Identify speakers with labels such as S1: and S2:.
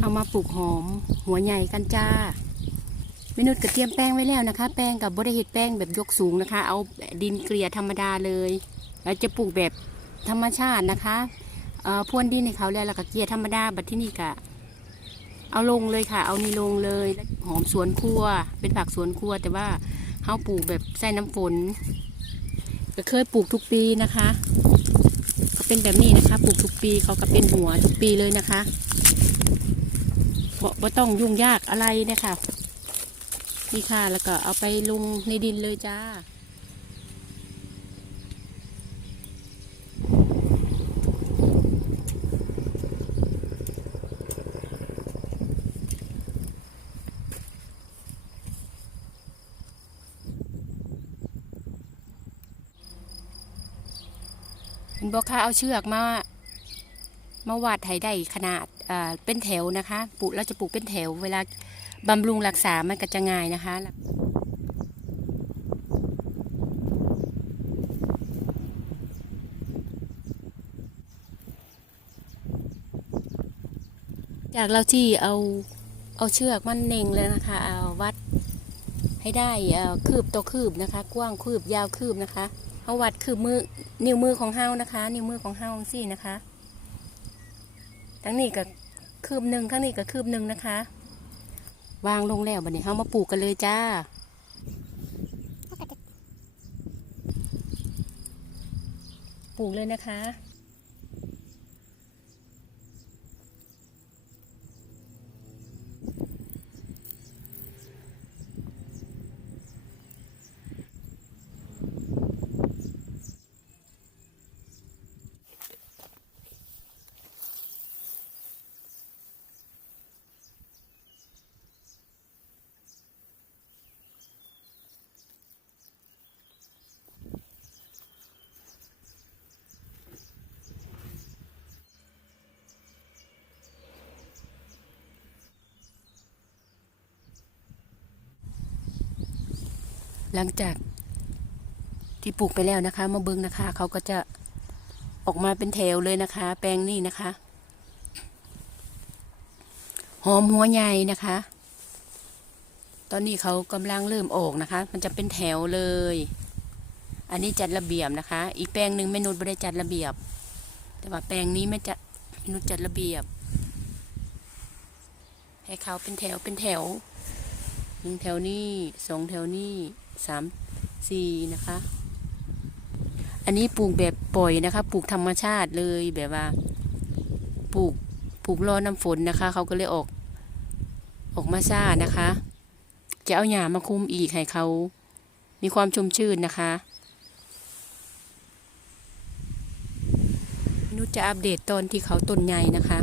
S1: เอามาปลูกหอม หัวใหญ่กันจ้าเมนุษย์กระเทียมแป้งไว้แล้วนะคะ แป้งกับบริเห็ดแป้งแบบยกสูงนะคะ เอาดินเกลี่ยธรรมดาเลยแล้วจะปลูกแบบธรรมชาตินะคะเอ่อพรวนดินให้เขาแล้วแล้วก็เกลี่ยธรรมดาบัดที่นี่กะเอาลงเลยค่ะ เอานี่ลงเลยหอมสวนครัว เป็นผักสวนครัว แต่ว่าเขาปลูกแบบใส่น้ำฝนก็เคยปลูกทุกปีนะคะก็เป็นแบบนี้นะคะ ปลูกทุกปีเขาก็เป็นหัวทุกปีเลยนะคะ บ่บ่ต้องยุ่งยากอะไรเนะคะนี่ค่ะแล้วก็เอาไปลงในดินเลยจ้าเป็นบอกค่ะเอาเชือกมา มาวัดให้ได้ขนาดเป็นแถวนะคะปลูกเราจะปลูกเป็นแถว เวลาบำรุงรักษามันก็จะง่ายนะคะจากเราที่เอาเอาเชือกมันเน่งเลยนะคะเอาวัดให้ได้คืบต่อคืบนะคะ กว้างคืบยาวคืบนะคะเอาวัดคืบมือนิ้วมือของเฮานะคะ นิ้วมือของเฮาสี่นะคะ ทั้งนี้ก็คืบหนึ่งทั้งนี้ก็คืบหนึ่งนะคะ วางลงแล้วบัดนี้เฮามาปลูกกันเลยจ้าปลูกเลยนะคะ หลังจากที่ปลูกไปแล้วนะคะ มาเบิ้งนะคะ เขาก็จะออกมาเป็นแถวเลยนะคะ แปลงนี่นะคะ หอมหัวใหญ่นะคะ ตอนนี้เขากำลังเริ่มออกนะคะ มันจะเป็นแถวเลย อันนี้จัดระเบียบนะคะ อีกแปลงหนึ่งแม่นุชไม่ได้จัดระเบียบ แต่ว่าแปลงนี้แม่จะแม่นุชจัดระเบียบ ให้เขาเป็นแถวเป็นแถวหนึ่งแถวนี้สองแถวนี้ สามสี่นะคะ อันนี้ปลูกแบบปล่อยนะคะ ปลูกธรรมชาติเลยแบบว่า ปลูกปลูกรอน้ำฝนนะคะ เขาก็เลยออก ออกมาซ่านะคะ จะเอาหญ้ามาคุมอีกให้เขามีความชุ่มชื่นนะคะนุชจะอัปเดตตอนที่เขาต้นใหญ่นะคะ